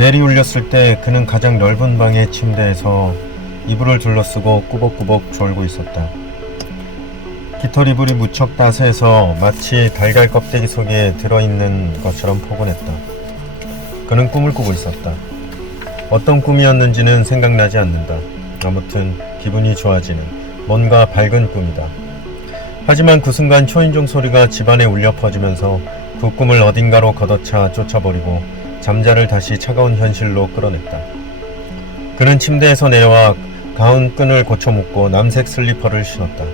벨이 울렸을 때 그는 가장 넓은 방의 침대에서 이불을 둘러쓰고 꾸벅꾸벅 졸고 있었다. 깃털 이불이 무척 따스해서 마치 달걀 껍데기 속에 들어있는 것처럼 포근했다. 그는 꿈을 꾸고 있었다. 어떤 꿈이었는지는 생각나지 않는다. 아무튼 기분이 좋아지는 뭔가 밝은 꿈이다. 하지만 그 순간 초인종 소리가 집안에 울려 퍼지면서 그 꿈을 어딘가로 걷어차 쫓아버리고 잠자를 다시 차가운 현실로 끌어냈다. 그는 침대에서 내려와 가운 끈을 고쳐 묶고 남색 슬리퍼를 신었다.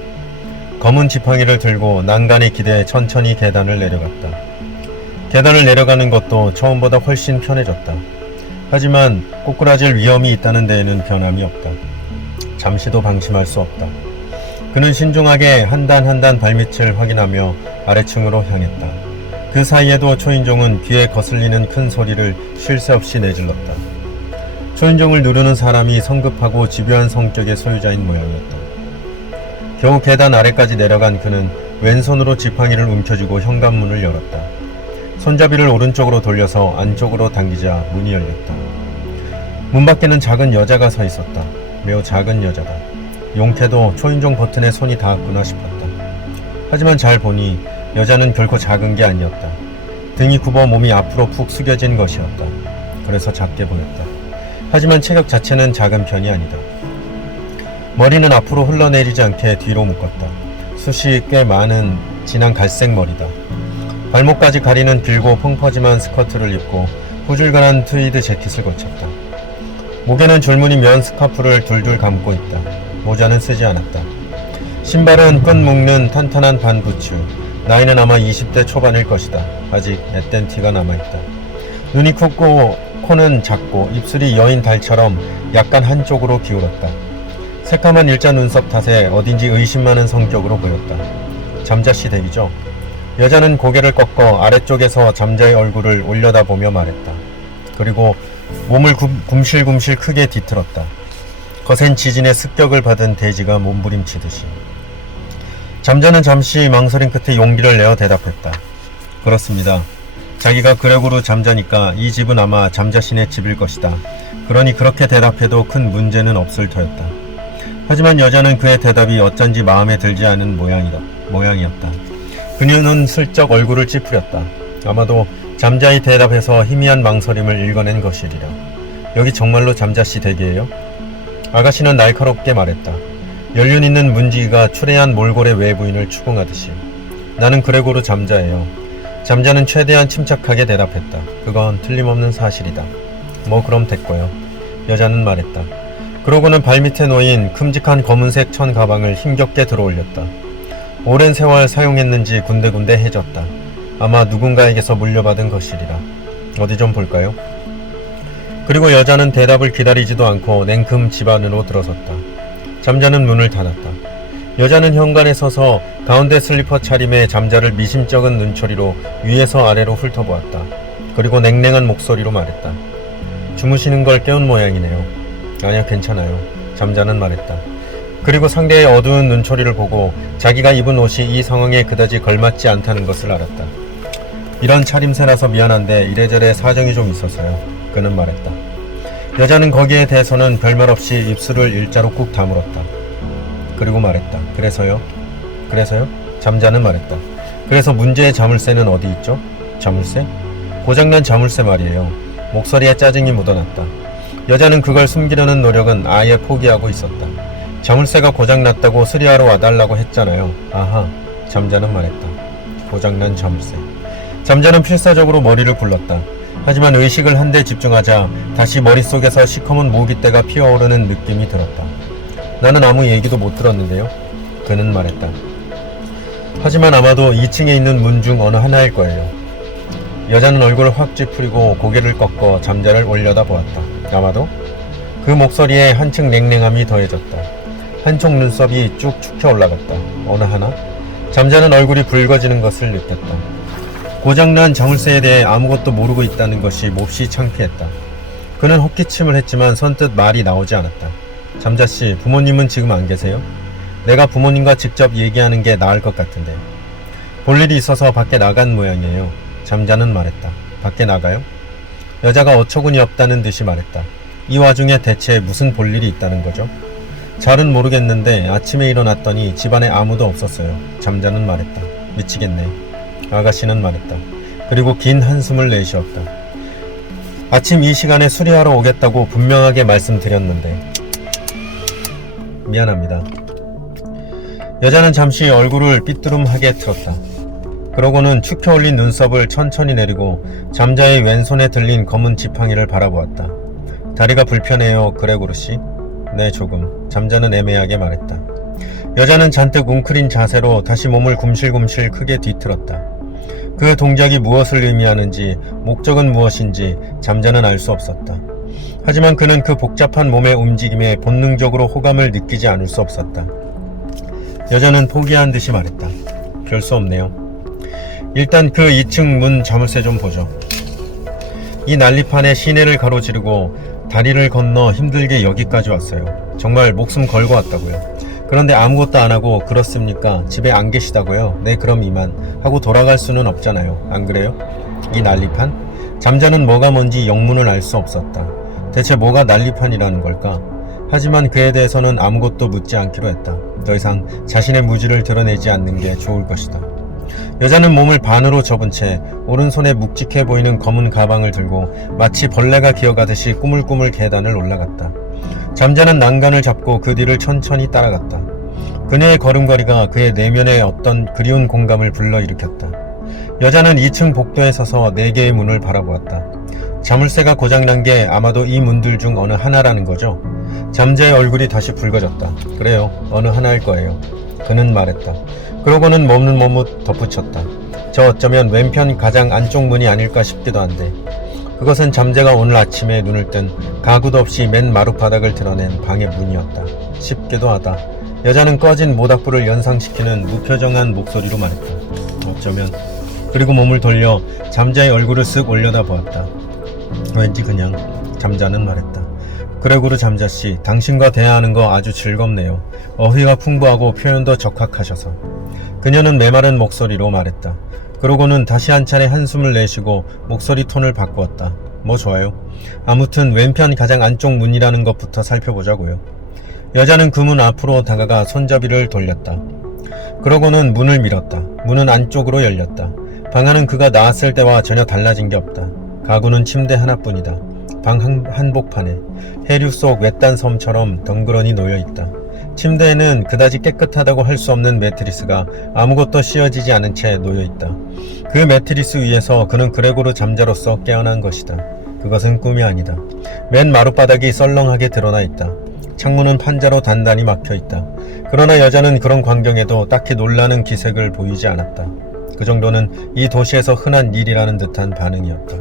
검은 지팡이를 들고 난간에 기대 천천히 계단을 내려갔다. 계단을 내려가는 것도 처음보다 훨씬 편해졌다. 하지만 꼬꾸라질 위험이 있다는 데에는 변함이 없다. 잠시도 방심할 수 없다. 그는 신중하게 한 단 한 단 발밑을 확인하며 아래층으로 향했다. 그 사이에도 초인종은 귀에 거슬리는 큰 소리를 쉴 새 없이 내질렀다. 초인종을 누르는 사람이 성급하고 집요한 성격의 소유자인 모양이었다. 겨우 계단 아래까지 내려간 그는 왼손으로 지팡이를 움켜쥐고 현관문을 열었다. 손잡이를 오른쪽으로 돌려서 안쪽으로 당기자 문이 열렸다. 문 밖에는 작은 여자가 서 있었다. 매우 작은 여자다. 용케도 초인종 버튼에 손이 닿았구나 싶었다. 하지만 잘 보니 여자는 결코 작은 게 아니었다. 등이 굽어 몸이 앞으로 푹 숙여진 것이었다. 그래서 작게 보였다. 하지만 체격 자체는 작은 편이 아니다. 머리는 앞으로 흘러내리지 않게 뒤로 묶었다. 숱이 꽤 많은 진한 갈색 머리다. 발목까지 가리는 길고 펑퍼짐한 스커트를 입고 후줄근한 트위드 재킷을 거쳤다. 목에는 줄무늬 면 스카프를 둘둘 감고 있다. 모자는 쓰지 않았다. 신발은 끈 묶는 탄탄한 반부츠. 나이는 아마 20대 초반일 것이다. 아직 앳된 티가 남아있다. 눈이 컸고 코는 작고 입술이 여인 달처럼 약간 한쪽으로 기울었다. 새까만 일자 눈썹 탓에 어딘지 의심 많은 성격으로 보였다. 잠자씨 댁이죠. 여자는 고개를 꺾어 아래쪽에서 잠자의 얼굴을 올려다보며 말했다. 그리고 몸을 굼실굼실 크게 뒤틀었다. 거센 지진의 습격을 받은 돼지가 몸부림치듯이. 잠자는 잠시 망설임 끝에 용기를 내어 대답했다. 그렇습니다. 자기가 그레고로 잠자니까 이 집은 아마 잠자신의 집일 것이다. 그러니 그렇게 대답해도 큰 문제는 없을 터였다. 하지만 여자는 그의 대답이 어쩐지 마음에 들지 않은 모양이었다. 그녀는 슬쩍 얼굴을 찌푸렸다. 아마도 잠자의 대답에서 희미한 망설임을 읽어낸 것이리라. 여기 정말로 잠자씨 댁이에요? 아가씨는 날카롭게 말했다. 연륜 있는 문지기가 추레한 몰골의 외부인을 추궁하듯이. 나는 그레고르 잠자예요. 잠자는 최대한 침착하게 대답했다. 그건 틀림없는 사실이다. 뭐 그럼 됐고요. 여자는 말했다. 그러고는 발밑에 놓인 큼직한 검은색 천 가방을 힘겹게 들어올렸다. 오랜 세월 사용했는지 군데군데 해졌다. 아마 누군가에게서 물려받은 것이리라. 어디 좀 볼까요? 그리고 여자는 대답을 기다리지도 않고 냉큼 집 안으로 들어섰다. 잠자는 문을 닫았다. 여자는 현관에 서서 가운데 슬리퍼 차림에 잠자를 미심쩍은 눈초리로 위에서 아래로 훑어보았다. 그리고 냉랭한 목소리로 말했다. 주무시는 걸 깨운 모양이네요. 아니야, 괜찮아요. 잠자는 말했다. 그리고 상대의 어두운 눈초리를 보고 자기가 입은 옷이 이 상황에 그다지 걸맞지 않다는 것을 알았다. 이런 차림새라서 미안한데 이래저래 사정이 좀 있어서요. 그는 말했다. 여자는 거기에 대해서는 별말 없이 입술을 일자로 꾹 다물었다. 그리고 말했다. 그래서요? 그래서요? 잠자는 말했다. 그래서 문제의 자물쇠는 어디 있죠? 자물쇠? 고장난 자물쇠 말이에요. 목소리에 짜증이 묻어났다. 여자는 그걸 숨기려는 노력은 아예 포기하고 있었다. 자물쇠가 고장났다고 수리하러 와달라고 했잖아요. 아하, 잠자는 말했다. 고장난 자물쇠. 잠자는 필사적으로 머리를 굴렀다. 하지만 의식을 한데 집중하자 다시 머릿속에서 시커먼 모깃대가 피어오르는 느낌이 들었다. 나는 아무 얘기도 못 들었는데요. 그는 말했다. 하지만 아마도 2층에 있는 문 중 어느 하나일 거예요. 여자는 얼굴을 확 찌푸리고 고개를 꺾어 잠자를 올려다 보았다. 아마도? 그 목소리에 한층 냉랭함이 더해졌다. 한쪽 눈썹이 쭉 축혀 올라갔다. 어느 하나? 잠자는 얼굴이 붉어지는 것을 느꼈다. 고장난 자물쇠에 대해 아무것도 모르고 있다는 것이 몹시 창피했다. 그는 헛기침을 했지만 선뜻 말이 나오지 않았다. 잠자씨, 부모님은 지금 안 계세요? 내가 부모님과 직접 얘기하는 게 나을 것 같은데. 볼 일이 있어서 밖에 나간 모양이에요. 잠자는 말했다. 밖에 나가요? 여자가 어처구니 없다는 듯이 말했다. 이 와중에 대체 무슨 볼일이 있다는 거죠? 잘은 모르겠는데 아침에 일어났더니 집안에 아무도 없었어요. 잠자는 말했다. 미치겠네. 아가씨는 말했다. 그리고 긴 한숨을 내쉬었다. 아침 이 시간에 수리하러 오겠다고 분명하게 말씀드렸는데. 미안합니다. 여자는 잠시 얼굴을 삐뚤음하게 틀었다. 그러고는 축혀 올린 눈썹을 천천히 내리고 잠자의 왼손에 들린 검은 지팡이를 바라보았다. 다리가 불편해요, 그레고르씨? 네, 조금. 잠자는 애매하게 말했다. 여자는 잔뜩 웅크린 자세로 다시 몸을 굼실굼실 크게 뒤틀었다. 그 동작이 무엇을 의미하는지, 목적은 무엇인지 잠자는 알 수 없었다. 하지만 그는 그 복잡한 몸의 움직임에 본능적으로 호감을 느끼지 않을 수 없었다. 여자는 포기한 듯이 말했다. 별 수 없네요. 일단 그 2층 문 자물쇠 좀 보죠. 이 난리판에 시내를 가로지르고 다리를 건너 힘들게 여기까지 왔어요. 정말 목숨 걸고 왔다고요. 그런데 아무것도 안 하고 그렇습니까? 집에 안 계시다고요? 네, 그럼 이만 하고 돌아갈 수는 없잖아요. 안 그래요? 이 난리판? 잠자는 뭐가 뭔지 영문을 알 수 없었다. 대체 뭐가 난리판이라는 걸까? 하지만 그에 대해서는 아무것도 묻지 않기로 했다. 더 이상 자신의 무지를 드러내지 않는 게 좋을 것이다. 여자는 몸을 반으로 접은 채 오른손에 묵직해 보이는 검은 가방을 들고 마치 벌레가 기어가듯이 꾸물꾸물 계단을 올라갔다. 잠자는 난간을 잡고 그 뒤를 천천히 따라갔다. 그녀의 걸음걸이가 그의 내면에 어떤 그리운 공감을 불러일으켰다. 여자는 2층 복도에 서서 4개의 문을 바라보았다. 자물쇠가 고장난 게 아마도 이 문들 중 어느 하나라는 거죠. 잠자의 얼굴이 다시 붉어졌다. 그래요, 어느 하나일 거예요. 그는 말했다. 그러고는 머뭇머뭇 덧붙였다. 저 어쩌면 왼편 가장 안쪽 문이 아닐까 싶기도 한데. 그것은 잠자가 오늘 아침에 눈을 뜬 가구도 없이 맨 마룻바닥을 드러낸 방의 문이었다. 싶기도 하다. 여자는 꺼진 모닥불을 연상시키는 무표정한 목소리로 말했다. 어쩌면. 그리고 몸을 돌려 잠자의 얼굴을 쓱 올려다 보았다. 왠지 그냥. 잠자는 말했다. 그레고르 잠자씨, 당신과 대화하는 거 아주 즐겁네요. 어휘가 풍부하고 표현도 적확하셔서. 그녀는 메마른 목소리로 말했다. 그러고는 다시 한 차례 한숨을 내쉬고 목소리 톤을 바꾸었다. 뭐 좋아요. 아무튼 왼편 가장 안쪽 문이라는 것부터 살펴보자고요. 여자는 그 문 앞으로 다가가 손잡이를 돌렸다. 그러고는 문을 밀었다. 문은 안쪽으로 열렸다. 방 안은 그가 나왔을 때와 전혀 달라진 게 없다. 가구는 침대 하나뿐이다. 방 한복판에 해류 속 외딴 섬처럼 덩그러니 놓여있다. 침대에는 그다지 깨끗하다고 할 수 없는 매트리스가 아무것도 씌워지지 않은 채 놓여있다. 그 매트리스 위에서 그는 그레고르 잠자로서 깨어난 것이다. 그것은 꿈이 아니다. 맨 마룻바닥이 썰렁하게 드러나 있다. 창문은 판자로 단단히 막혀있다. 그러나 여자는 그런 광경에도 딱히 놀라는 기색을 보이지 않았다. 그 정도는 이 도시에서 흔한 일이라는 듯한 반응이었다.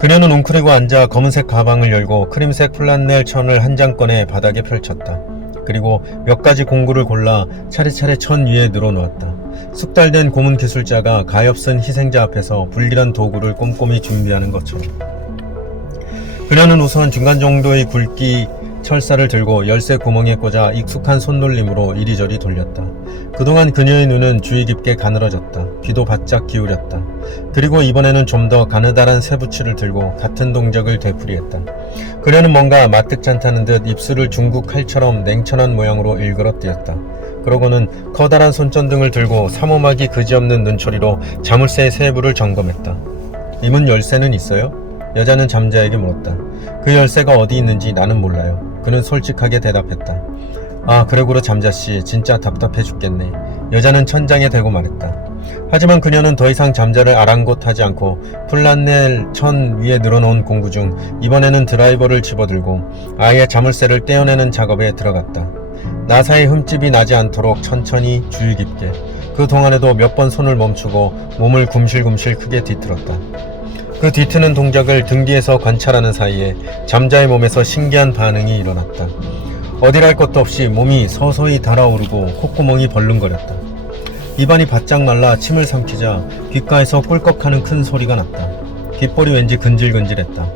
그녀는 웅크리고 앉아 검은색 가방을 열고 크림색 플란넬 천을 한 장 꺼내 바닥에 펼쳤다. 그리고 몇 가지 공구를 골라 차례차례 천 위에 늘어놓았다. 숙달된 고문 기술자가 가엾은 희생자 앞에서 불길한 도구를 꼼꼼히 준비하는 것처럼. 그녀는 우선 중간 정도의 굵기 철사를 들고 열쇠 구멍에 꽂아 익숙한 손놀림으로 이리저리 돌렸다. 그동안 그녀의 눈은 주의 깊게 가늘어졌다. 귀도 바짝 기울였다. 그리고 이번에는 좀 더 가느다란 쇠붙이를 들고 같은 동작을 되풀이했다. 그녀는 뭔가 마뜩찮다는 듯 입술을 중국 칼처럼 냉천한 모양으로 일그러뜨렸다. 그러고는 커다란 손전등을 들고 삼호막이 그지없는 눈초리로 자물쇠의 세부를 점검했다. 이 문 열쇠는 있어요? 여자는 잠자에게 물었다. 그 열쇠가 어디 있는지 나는 몰라요. 그는 솔직하게 대답했다. 아, 그레고르 잠자씨, 진짜 답답해 죽겠네. 여자는 천장에 대고 말했다. 하지만 그녀는 더 이상 잠자를 아랑곳하지 않고 플란넬 천 위에 늘어놓은 공구 중 이번에는 드라이버를 집어들고 아예 자물쇠를 떼어내는 작업에 들어갔다. 나사에 흠집이 나지 않도록 천천히 주의 깊게. 그 동안에도 몇 번 손을 멈추고 몸을 굼실굼실 크게 뒤틀었다. 그 뒤트는 동작을 등 뒤에서 관찰하는 사이에 잠자의 몸에서 신기한 반응이 일어났다. 어디랄 것도 없이 몸이 서서히 달아오르고 콧구멍이 벌렁거렸다. 입안이 바짝 말라 침을 삼키자 귓가에서 꿀꺽하는 큰 소리가 났다. 귓볼이 왠지 근질근질했다.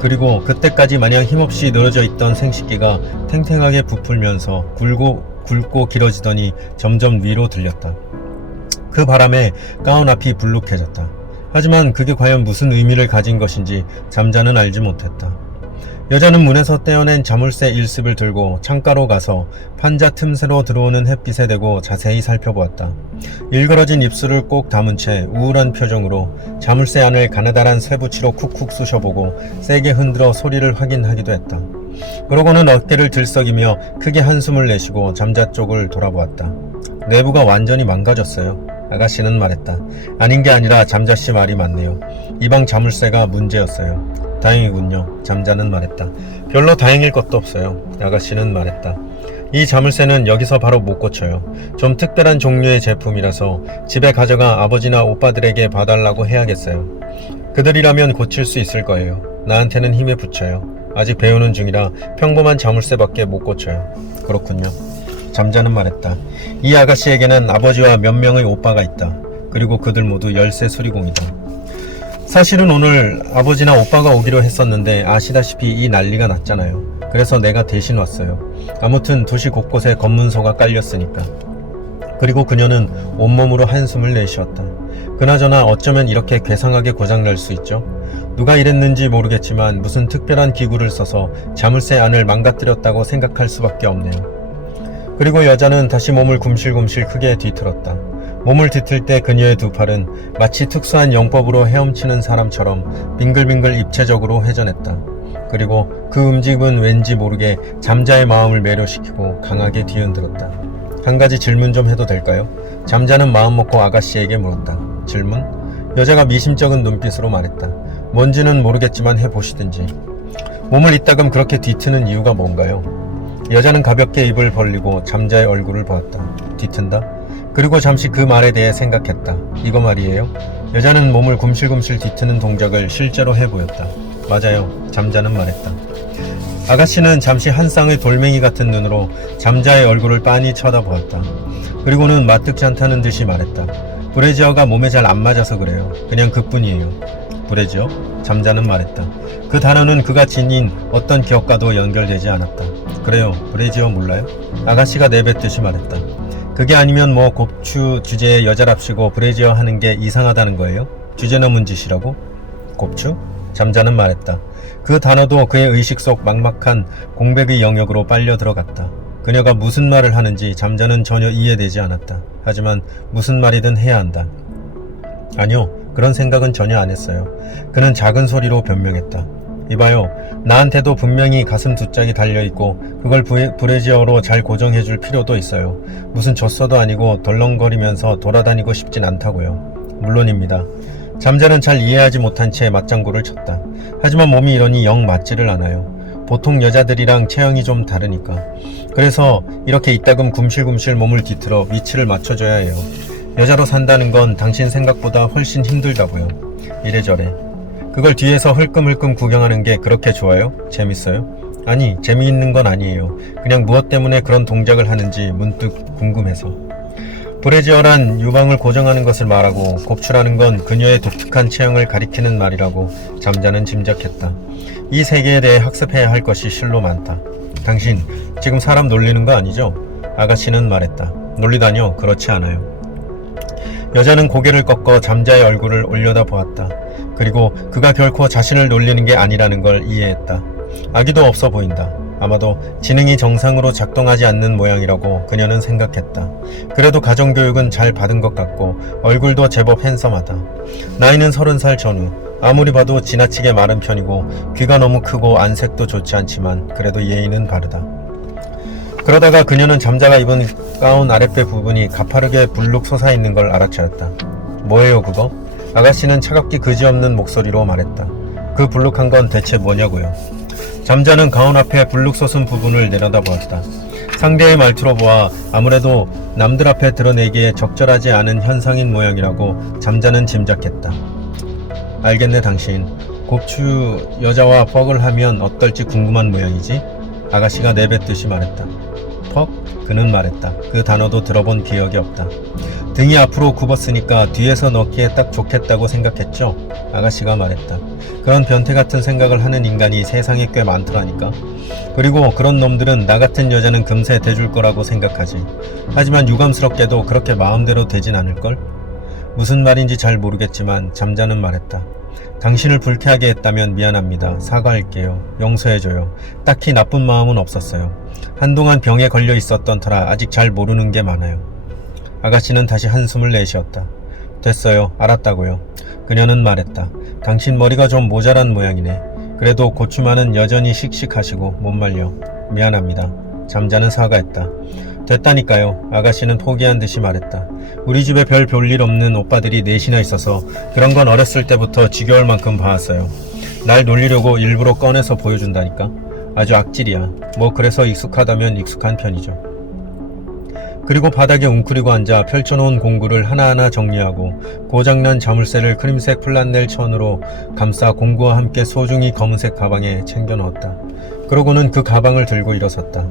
그리고 그때까지 마냥 힘없이 늘어져 있던 생식기가 탱탱하게 부풀면서 굵고 길어지더니 점점 위로 들렸다. 그 바람에 가운 앞이 불룩해졌다. 하지만 그게 과연 무슨 의미를 가진 것인지 잠자는 알지 못했다. 여자는 문에서 떼어낸 자물쇠 1습을 들고 창가로 가서 판자 틈새로 들어오는 햇빛에 대고 자세히 살펴보았다. 일그러진 입술을 꼭 다문 채 우울한 표정으로 자물쇠 안을 가느다란 쇠붙이로 쿡쿡 쑤셔보고 세게 흔들어 소리를 확인하기도 했다. 그러고는 어깨를 들썩이며 크게 한숨을 내쉬고 잠자 쪽을 돌아보았다. 내부가 완전히 망가졌어요. 아가씨는 말했다. 아닌 게 아니라 잠자씨 말이 맞네요. 이 방 자물쇠가 문제였어요. 다행이군요. 잠자는 말했다. 별로 다행일 것도 없어요. 아가씨는 말했다. 이 자물쇠는 여기서 바로 못 고쳐요. 좀 특별한 종류의 제품이라서 집에 가져가 아버지나 오빠들에게 봐달라고 해야겠어요. 그들이라면 고칠 수 있을 거예요. 나한테는 힘에 부쳐요. 아직 배우는 중이라 평범한 자물쇠밖에 못 고쳐요. 그렇군요. 잠자는 말했다. 이 아가씨에게는 아버지와 몇 명의 오빠가 있다. 그리고 그들 모두 열쇠 수리공이다. 사실은 오늘 아버지나 오빠가 오기로 했었는데 아시다시피 이 난리가 났잖아요. 그래서 내가 대신 왔어요. 아무튼 도시 곳곳에 검문소가 깔렸으니까. 그리고 그녀는 온몸으로 한숨을 내쉬었다. 그나저나 어쩌면 이렇게 괴상하게 고장날 수 있죠? 누가 이랬는지 모르겠지만 무슨 특별한 기구를 써서 자물쇠 안을 망가뜨렸다고 생각할 수밖에 없네요. 그리고 여자는 다시 몸을 굼실굼실 크게 뒤틀었다. 몸을 뒤틀 때 그녀의 두 팔은 마치 특수한 영법으로 헤엄치는 사람처럼 빙글빙글 입체적으로 회전했다. 그리고 그 움직임은 왠지 모르게 잠자의 마음을 매료시키고 강하게 뒤흔들었다. 한 가지 질문 좀 해도 될까요? 잠자는 마음 먹고 아가씨에게 물었다. 질문? 여자가 미심쩍은 눈빛으로 말했다. 뭔지는 모르겠지만 해보시든지. 몸을 이따금 그렇게 뒤트는 이유가 뭔가요? 여자는 가볍게 입을 벌리고 잠자의 얼굴을 보았다. 뒤튼다? 그리고 잠시 그 말에 대해 생각했다. 이거 말이에요? 여자는 몸을 굼실굼실 뒤트는 동작을 실제로 해보였다. 맞아요. 잠자는 말했다. 아가씨는 잠시 한 쌍의 돌멩이 같은 눈으로 잠자의 얼굴을 빤히 쳐다보았다. 그리고는 마뜩지 않다는 듯이 말했다. 브래지어가 몸에 잘 안 맞아서 그래요. 그냥 그뿐이에요. 브래지어? 잠자는 말했다. 그 단어는 그가 지닌 어떤 기억과도 연결되지 않았다. 그래요. 브래지어 몰라요? 아가씨가 내뱉듯이 말했다. 그게 아니면 뭐 곱추 주제에 여자랍시고 브래지어 하는 게 이상하다는 거예요? 주제 넘은 짓이라고? 곱추? 잠자는 말했다. 그 단어도 그의 의식 속 막막한 공백의 영역으로 빨려 들어갔다. 그녀가 무슨 말을 하는지 잠자는 전혀 이해되지 않았다. 하지만 무슨 말이든 해야 한다. 아니요. 그런 생각은 전혀 안 했어요. 그는 작은 소리로 변명했다. 이봐요. 나한테도 분명히 가슴 두 짝이 달려있고 그걸 브래지어로 잘 고정해줄 필요도 있어요. 무슨 젖소도 아니고 덜렁거리면서 돌아다니고 싶진 않다고요. 물론입니다. 잠자는 잘 이해하지 못한 채 맞장구를 쳤다. 하지만 몸이 이러니 영 맞지를 않아요. 보통 여자들이랑 체형이 좀 다르니까. 그래서 이렇게 이따금 굼실굼실 몸을 뒤틀어 위치를 맞춰줘야 해요. 여자로 산다는 건 당신 생각보다 훨씬 힘들다고요. 이래저래. 그걸 뒤에서 흘끔흘끔 구경하는 게 그렇게 좋아요? 재밌어요? 아니, 재미있는 건 아니에요. 그냥 무엇 때문에 그런 동작을 하는지 문득 궁금해서. 브래지어란 유방을 고정하는 것을 말하고 곱추라는 건 그녀의 독특한 체형을 가리키는 말이라고 잠자는 짐작했다. 이 세계에 대해 학습해야 할 것이 실로 많다. 당신 지금 사람 놀리는 거 아니죠? 아가씨는 말했다. 놀리다뇨? 그렇지 않아요. 여자는 고개를 꺾어 잠자의 얼굴을 올려다 보았다. 그리고 그가 결코 자신을 놀리는 게 아니라는 걸 이해했다. 아기도 없어 보인다. 아마도 지능이 정상으로 작동하지 않는 모양이라고 그녀는 생각했다. 그래도 가정교육은 잘 받은 것 같고 얼굴도 제법 핸섬하다. 나이는 30살 전후. 아무리 봐도 지나치게 마른 편이고 귀가 너무 크고 안색도 좋지 않지만 그래도 예의는 바르다. 그러다가 그녀는 잠자가 입은 가운 아랫배 부분이 가파르게 불룩 솟아있는 걸 알아차렸다. 뭐예요 그거? 아가씨는 차갑기 그지없는 목소리로 말했다. 그 불룩한 건 대체 뭐냐고요? 잠자는 가운 앞에 불룩 솟은 부분을 내려다보았다. 상대의 말투로 보아 아무래도 남들 앞에 드러내기에 적절하지 않은 현상인 모양이라고 잠자는 짐작했다. 알겠네 당신. 곱추 여자와 퍽을 하면 어떨지 궁금한 모양이지? 아가씨가 내뱉듯이 말했다. 퍽? 그는 말했다. 그 단어도 들어본 기억이 없다. 등이 앞으로 굽었으니까 뒤에서 넣기에 딱 좋겠다고 생각했죠? 아가씨가 말했다. 그런 변태 같은 생각을 하는 인간이 세상에 꽤 많더라니까. 그리고 그런 놈들은 나 같은 여자는 금세 대줄 거라고 생각하지. 하지만 유감스럽게도 그렇게 마음대로 되진 않을걸? 무슨 말인지 잘 모르겠지만 잠자는 말했다. 당신을 불쾌하게 했다면 미안합니다. 사과할게요. 용서해줘요. 딱히 나쁜 마음은 없었어요. 한동안 병에 걸려 있었던 터라 아직 잘 모르는 게 많아요. 아가씨는 다시 한숨을 내쉬었다. 됐어요. 알았다고요. 그녀는 말했다. 당신 머리가 좀 모자란 모양이네. 그래도 고추만은 여전히 씩씩하시고 못 말려. 미안합니다. 잠자는 사과했다. 됐다니까요. 아가씨는 포기한 듯이 말했다. 우리 집에 별 볼일 없는 오빠들이 넷이나 있어서 그런 건 어렸을 때부터 지겨울 만큼 봐왔어요. 날 놀리려고 일부러 꺼내서 보여준다니까. 아주 악질이야. 뭐 그래서 익숙하다면 익숙한 편이죠. 그리고 바닥에 웅크리고 앉아 펼쳐놓은 공구를 하나하나 정리하고 고장난 자물쇠를 크림색 플란넬 천으로 감싸 공구와 함께 소중히 검은색 가방에 챙겨 넣었다. 그러고는 그 가방을 들고 일어섰다.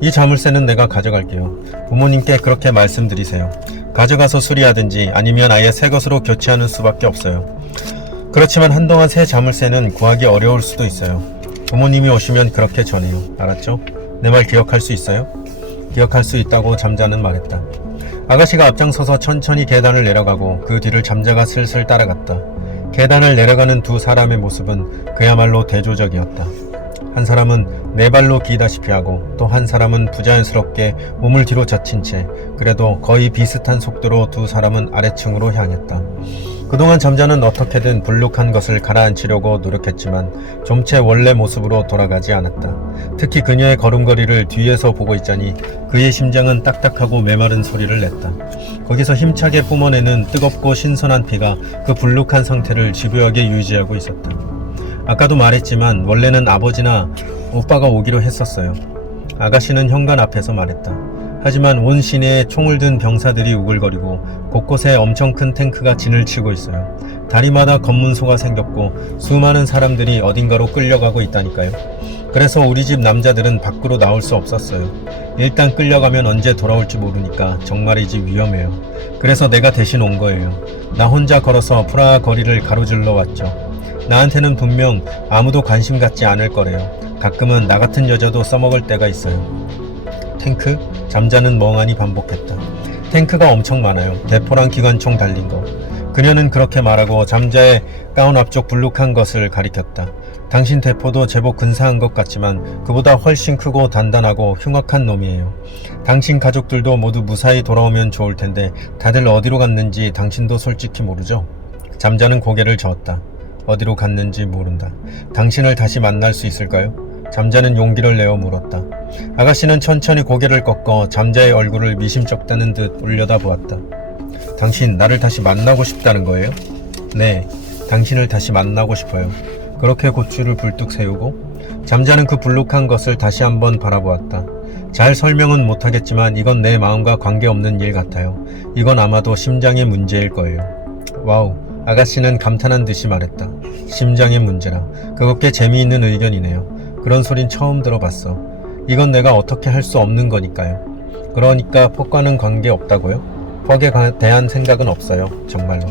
이 자물쇠는 내가 가져갈게요. 부모님께 그렇게 말씀드리세요. 가져가서 수리하든지 아니면 아예 새 것으로 교체하는 수밖에 없어요. 그렇지만 한동안 새 자물쇠는 구하기 어려울 수도 있어요. 부모님이 오시면 그렇게 전해요. 알았죠? 내 말 기억할 수 있어요? 기억할 수 있다고 잠자는 말했다. 아가씨가 앞장서서 천천히 계단을 내려가고 그 뒤를 잠자가 슬슬 따라갔다. 계단을 내려가는 두 사람의 모습은 그야말로 대조적이었다. 한 사람은 네 발로 기다시피 하고 또 한 사람은 부자연스럽게 몸을 뒤로 젖힌 채 그래도 거의 비슷한 속도로 두 사람은 아래층으로 향했다. 그동안 잠자는 어떻게든 불룩한 것을 가라앉히려고 노력했지만 좀체 원래 모습으로 돌아가지 않았다. 특히 그녀의 걸음걸이를 뒤에서 보고 있자니 그의 심장은 딱딱하고 메마른 소리를 냈다. 거기서 힘차게 뿜어내는 뜨겁고 신선한 피가 그 불룩한 상태를 집요하게 유지하고 있었다. 아까도 말했지만 원래는 아버지나 오빠가 오기로 했었어요. 아가씨는 현관 앞에서 말했다. 하지만 온 시내에 총을 든 병사들이 우글거리고 곳곳에 엄청 큰 탱크가 진을 치고 있어요. 다리마다 검문소가 생겼고 수많은 사람들이 어딘가로 끌려가고 있다니까요. 그래서 우리 집 남자들은 밖으로 나올 수 없었어요. 일단 끌려가면 언제 돌아올지 모르니까 정말이지 위험해요. 그래서 내가 대신 온 거예요. 나 혼자 걸어서 프라하 거리를 가로질러 왔죠. 나한테는 분명 아무도 관심 갖지 않을 거래요. 가끔은 나 같은 여자도 써먹을 때가 있어요. 탱크? 잠자는 멍하니 반복했다. 탱크가 엄청 많아요. 대포랑 기관총 달린 거. 그녀는 그렇게 말하고 잠자의 가운 앞쪽 불룩한 것을 가리켰다. 당신 대포도 제법 근사한 것 같지만 그보다 훨씬 크고 단단하고 흉악한 놈이에요. 당신 가족들도 모두 무사히 돌아오면 좋을 텐데 다들 어디로 갔는지 당신도 솔직히 모르죠? 잠자는 고개를 저었다. 어디로 갔는지 모른다. 당신을 다시 만날 수 있을까요? 잠자는 용기를 내어 물었다. 아가씨는 천천히 고개를 꺾어 잠자의 얼굴을 미심쩍다는 듯 올려다보았다. 당신 나를 다시 만나고 싶다는 거예요? 네, 당신을 다시 만나고 싶어요. 그렇게 고추를 불뚝 세우고 잠자는 그 불룩한 것을 다시 한번 바라보았다. 잘 설명은 못하겠지만 이건 내 마음과 관계없는 일 같아요. 이건 아마도 심장의 문제일 거예요. 와우, 아가씨는 감탄한 듯이 말했다. 심장의 문제라. 그거 꽤 재미있는 의견이네요. 그런 소린 처음 들어봤어. 이건 내가 어떻게 할 수 없는 거니까요. 그러니까 퍽과는 관계없다고요? 퍽에 대한 생각은 없어요. 정말로.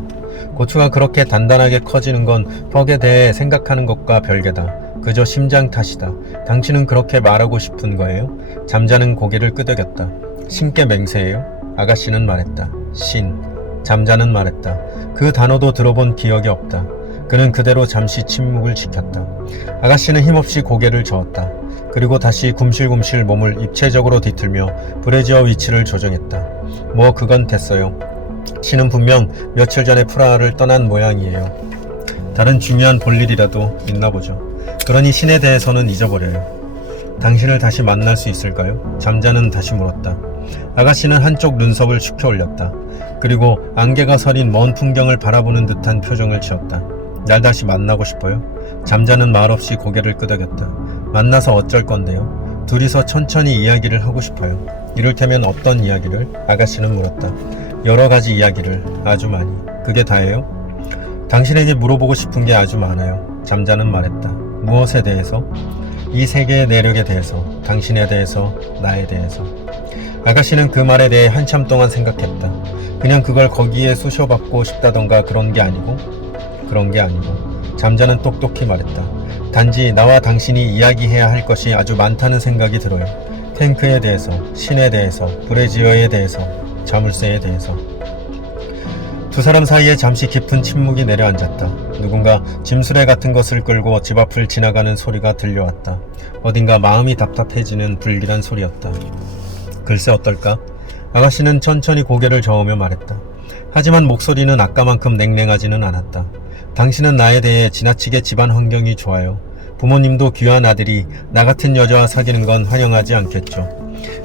고추가 그렇게 단단하게 커지는 건 퍽에 대해 생각하는 것과 별개다. 그저 심장 탓이다. 당신은 그렇게 말하고 싶은 거예요? 잠자는 고개를 끄덕였다. 신께 맹세해요? 아가씨는 말했다. 신. 잠자는 말했다. 그 단어도 들어본 기억이 없다. 그는 그대로 잠시 침묵을 지켰다. 아가씨는 힘없이 고개를 저었다. 그리고 다시 굼실굼실 몸을 입체적으로 뒤틀며 브래지어 위치를 조정했다. 뭐 그건 됐어요. 신은 분명 며칠 전에 프라하를 떠난 모양이에요. 다른 중요한 볼일이라도 있나 보죠. 그러니 신에 대해서는 잊어버려요. 당신을 다시 만날 수 있을까요? 잠자는 다시 물었다. 아가씨는 한쪽 눈썹을 축혀 올렸다. 그리고 안개가 서린 먼 풍경을 바라보는 듯한 표정을 지었다. 날 다시 만나고 싶어요? 잠자는 말없이 고개를 끄덕였다. 만나서 어쩔 건데요? 둘이서 천천히 이야기를 하고 싶어요. 이를테면 어떤 이야기를? 아가씨는 물었다. 여러 가지 이야기를. 아주 많이. 그게 다예요? 당신에게 물어보고 싶은 게 아주 많아요. 잠자는 말했다. 무엇에 대해서? 이 세계의 내력에 대해서, 당신에 대해서, 나에 대해서. 아가씨는 그 말에 대해 한참 동안 생각했다. 그냥 그걸 거기에 쑤셔받고 싶다던가 그런 게 아니고 잠자는 똑똑히 말했다. 단지 나와 당신이 이야기해야 할 것이 아주 많다는 생각이 들어요. 탱크에 대해서, 신에 대해서, 브래지어에 대해서, 자물쇠에 대해서. 두 사람 사이에 잠시 깊은 침묵이 내려앉았다. 누군가 짐수레 같은 것을 끌고 집 앞을 지나가는 소리가 들려왔다. 어딘가 마음이 답답해지는 불길한 소리였다. 글쎄 어떨까? 아가씨는 천천히 고개를 저으며 말했다. 하지만 목소리는 아까만큼 냉랭하지는 않았다. 당신은 나에 대해 지나치게 집안 환경이 좋아요. 부모님도 귀한 아들이 나 같은 여자와 사귀는 건 환영하지 않겠죠.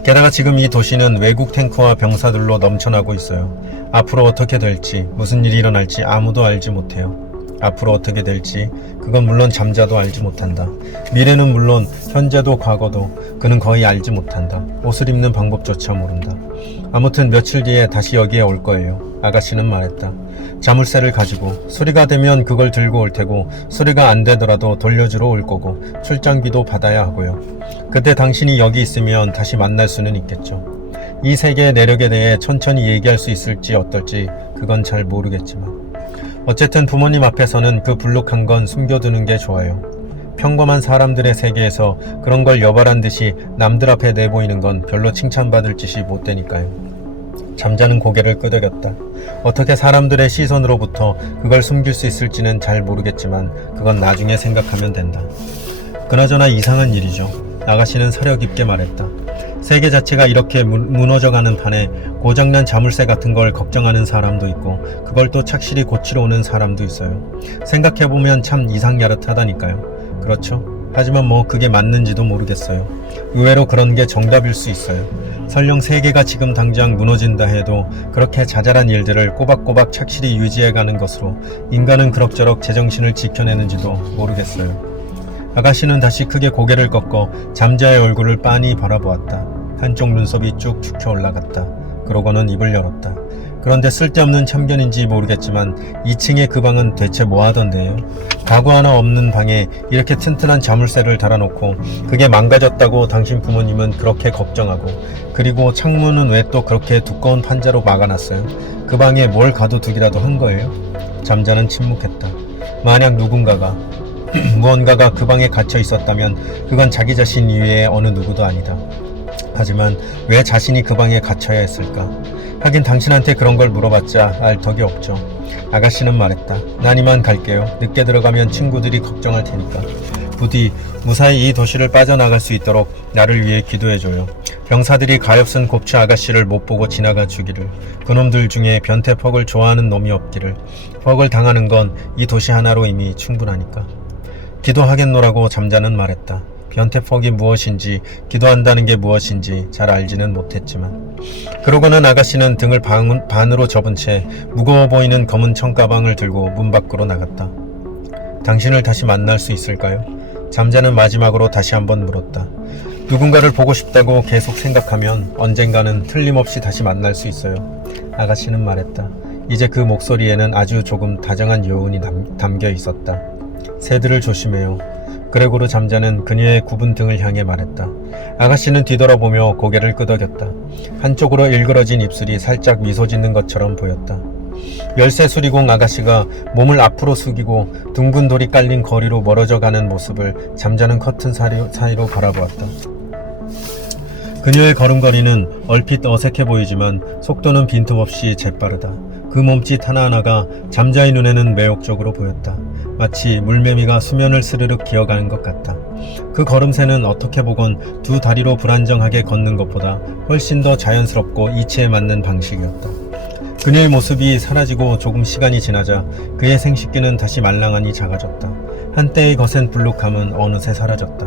게다가 지금 이 도시는 외국 탱크와 병사들로 넘쳐나고 있어요. 앞으로 어떻게 될지, 무슨 일이 일어날지 아무도 알지 못해요. 앞으로 어떻게 될지 그건 물론 잠자도 알지 못한다. 미래는 물론 현재도 과거도 그는 거의 알지 못한다. 옷을 입는 방법조차 모른다. 아무튼 며칠 뒤에 다시 여기에 올 거예요. 아가씨는 말했다. 자물쇠를 가지고 수리가 되면 그걸 들고 올 테고 수리가 안 되더라도 돌려주러 올 거고 출장비도 받아야 하고요. 그때 당신이 여기 있으면 다시 만날 수는 있겠죠. 이 세계의 내력에 대해 천천히 얘기할 수 있을지 어떨지 그건 잘 모르겠지만 어쨌든 부모님 앞에서는 그 불룩한 건 숨겨두는 게 좋아요. 평범한 사람들의 세계에서 그런 걸 여발한 듯이 남들 앞에 내보이는 건 별로 칭찬받을 짓이 못 되니까요. 잠자는 고개를 끄덕였다. 어떻게 사람들의 시선으로부터 그걸 숨길 수 있을지는 잘 모르겠지만 그건 나중에 생각하면 된다. 그나저나 이상한 일이죠. 아가씨는 사려 깊게 말했다. 세계 자체가 이렇게 무너져가는 판에 고장난 자물쇠 같은 걸 걱정하는 사람도 있고 그걸 또 착실히 고치러 오는 사람도 있어요. 생각해보면 참 이상야릇하다니까요. 그렇죠? 하지만 뭐 그게 맞는지도 모르겠어요. 의외로 그런 게 정답일 수 있어요. 설령 세계가 지금 당장 무너진다 해도 그렇게 자잘한 일들을 꼬박꼬박 착실히 유지해가는 것으로 인간은 그럭저럭 제정신을 지켜내는지도 모르겠어요. 아가씨는 다시 크게 고개를 꺾어 잠자의 얼굴을 빤히 바라보았다. 한쪽 눈썹이 쭉 축혀 올라갔다. 그러고는 입을 열었다. 그런데 쓸데없는 참견인지 모르겠지만 2층의 그 방은 대체 뭐 하던데요? 가구 하나 없는 방에 이렇게 튼튼한 자물쇠를 달아놓고 그게 망가졌다고 당신 부모님은 그렇게 걱정하고 그리고 창문은 왜 또 그렇게 두꺼운 판자로 막아놨어요? 그 방에 뭘 가둬두기라도 한 거예요? 잠자는 침묵했다. 만약 누군가가 무언가가 그 방에 갇혀 있었다면 그건 자기 자신 이외의 어느 누구도 아니다. 하지만 왜 자신이 그 방에 갇혀야 했을까? 하긴 당신한테 그런 걸 물어봤자 알 덕이 없죠. 아가씨는 말했다. 난 이만 갈게요. 늦게 들어가면 친구들이 걱정할 테니까. 부디 무사히 이 도시를 빠져나갈 수 있도록 나를 위해 기도해줘요. 병사들이 가엾은 곱추 아가씨를 못 보고 지나가 주기를. 그놈들 중에 변태 퍽을 좋아하는 놈이 없기를. 퍽을 당하는 건 이 도시 하나로 이미 충분하니까. 기도하겠노라고 잠자는 말했다. 변태퍽이 무엇인지 기도한다는 게 무엇인지 잘 알지는 못했지만 그러고는 아가씨는 등을 반으로 접은 채 무거워 보이는 검은 청가방을 들고 문 밖으로 나갔다. 당신을 다시 만날 수 있을까요? 잠자는 마지막으로 다시 한번 물었다. 누군가를 보고 싶다고 계속 생각하면 언젠가는 틀림없이 다시 만날 수 있어요. 아가씨는 말했다. 이제 그 목소리에는 아주 조금 다정한 여운이 담겨 있었다. 새들을 조심해요. 그레고르 잠자는 그녀의 굽은 등을 향해 말했다. 아가씨는 뒤돌아보며 고개를 끄덕였다. 한쪽으로 일그러진 입술이 살짝 미소 짓는 것처럼 보였다. 열쇠 수리공 아가씨가 몸을 앞으로 숙이고 둥근 돌이 깔린 거리로 멀어져 가는 모습을 잠자는 커튼 사이로 바라보았다. 그녀의 걸음걸이는 얼핏 어색해 보이지만 속도는 빈틈없이 재빠르다. 그 몸짓 하나하나가 잠자의 눈에는 매혹적으로 보였다. 마치 물매미가 수면을 스르륵 기어가는 것 같다. 그 걸음새는 어떻게 보건 두 다리로 불안정하게 걷는 것보다 훨씬 더 자연스럽고 이치에 맞는 방식이었다. 그녀의 모습이 사라지고 조금 시간이 지나자 그의 생식기는 다시 말랑하니 작아졌다. 한때의 거센 불룩함은 어느새 사라졌다.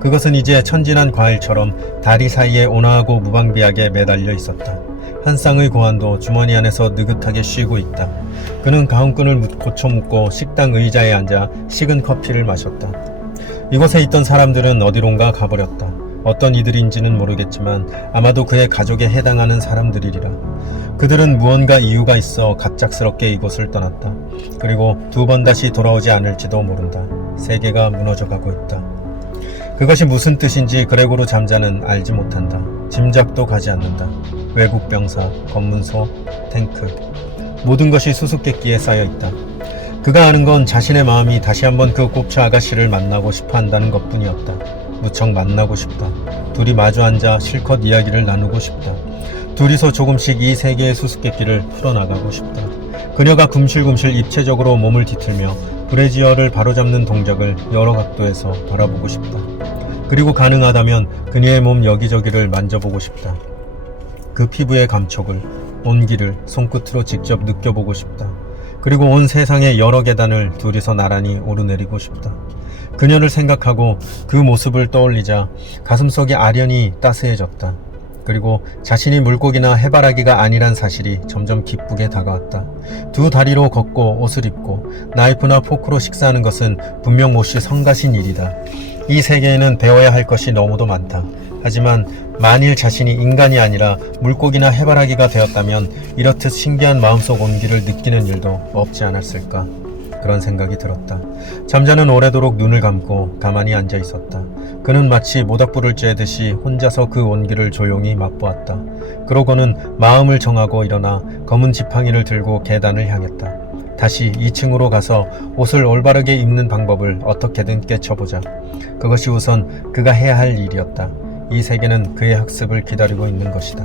그것은 이제 천진한 과일처럼 다리 사이에 온화하고 무방비하게 매달려 있었다. 한 쌍의 고환도 주머니 안에서 느긋하게 쉬고 있다. 그는 가운끈을 고쳐 묶고 식당 의자에 앉아 식은 커피를 마셨다. 이곳에 있던 사람들은 어디론가 가버렸다. 어떤 이들인지는 모르겠지만 아마도 그의 가족에 해당하는 사람들이리라. 그들은 무언가 이유가 있어 갑작스럽게 이곳을 떠났다. 그리고 두 번 다시 돌아오지 않을지도 모른다. 세계가 무너져가고 있다. 그것이 무슨 뜻인지 그레고르 잠자는 알지 못한다. 짐작도 가지 않는다. 외국 병사, 검문소, 탱크, 모든 것이 수수께끼에 쌓여있다. 그가 아는 건 자신의 마음이 다시 한번 그 곱추 아가씨를 만나고 싶어 한다는 것뿐이었다. 무척 만나고 싶다. 둘이 마주 앉아 실컷 이야기를 나누고 싶다. 둘이서 조금씩 이 세계의 수수께끼를 풀어나가고 싶다. 그녀가 굼실굼실 입체적으로 몸을 뒤틀며 브래지어를 바로잡는 동작을 여러 각도에서 바라보고 싶다. 그리고 가능하다면 그녀의 몸 여기저기를 만져보고 싶다. 그 피부의 감촉을, 온기를 손끝으로 직접 느껴보고 싶다. 그리고 온 세상의 여러 계단을 둘이서 나란히 오르내리고 싶다. 그녀를 생각하고 그 모습을 떠올리자 가슴속이 아련히 따스해졌다. 그리고 자신이 물고기나 해바라기가 아니란 사실이 점점 기쁘게 다가왔다. 두 다리로 걷고 옷을 입고 나이프나 포크로 식사하는 것은 분명 몹시 성가신 일이다. 이 세계에는 배워야 할 것이 너무도 많다. 하지만 만일 자신이 인간이 아니라 물고기나 해바라기가 되었다면 이렇듯 신기한 마음속 온기를 느끼는 일도 없지 않았을까. 그런 생각이 들었다. 잠자는 오래도록 눈을 감고 가만히 앉아 있었다. 그는 마치 모닥불을 쬐듯이 혼자서 그 온기를 조용히 맛보았다. 그러고는 마음을 정하고 일어나 검은 지팡이를 들고 계단을 향했다. 다시 2층으로 가서 옷을 올바르게 입는 방법을 어떻게든 깨쳐보자. 그것이 우선 그가 해야 할 일이었다. 이 세계는 그의 학습을 기다리고 있는 것이다.